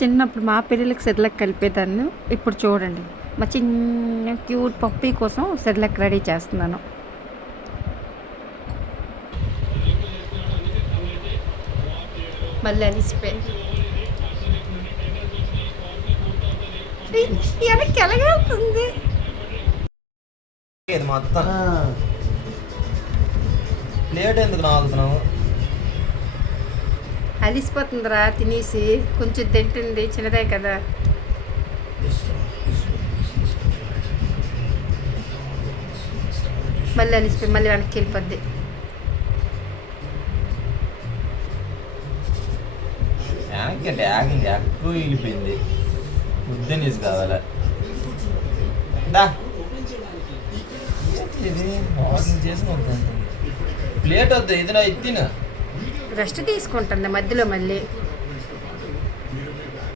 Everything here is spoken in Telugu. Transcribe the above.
చిన్నప్పుడు మా పిల్లలకి సెర్లాక్ కలిపేదాన్ని. ఇప్పుడు చూడండి మా చిన్న క్యూట్ పప్పీ కోసం సెర్లాక్ రెడీ చేస్తున్నాను. మళ్ళీ అలిసిపోయింది. వెనక్కి ఎలాగవుతుంది ఇది మొత్తం ప్లేట్ ఎందుకు నాగుతున్నావు? అలిసిపోతుందిరా తినేసి. కొంచెం తింటుంది, చిన్నదే కదా. మళ్ళీ అలిసిపోయి మళ్ళీ వెనక్కి వెళ్ళిపోద్ది. వెనక్కి అంటే యాగింగ్ ఎక్కువ వెళ్ళిపోయింది. ముద్దనీసి కావాలా దా ఇది వాకింగ్ చేసి ప్లేట్ వద్దు, ఇది నా ఎత్తిన రెస్ట్ తీసుకుంటుంది మధ్యలో మళ్ళీ.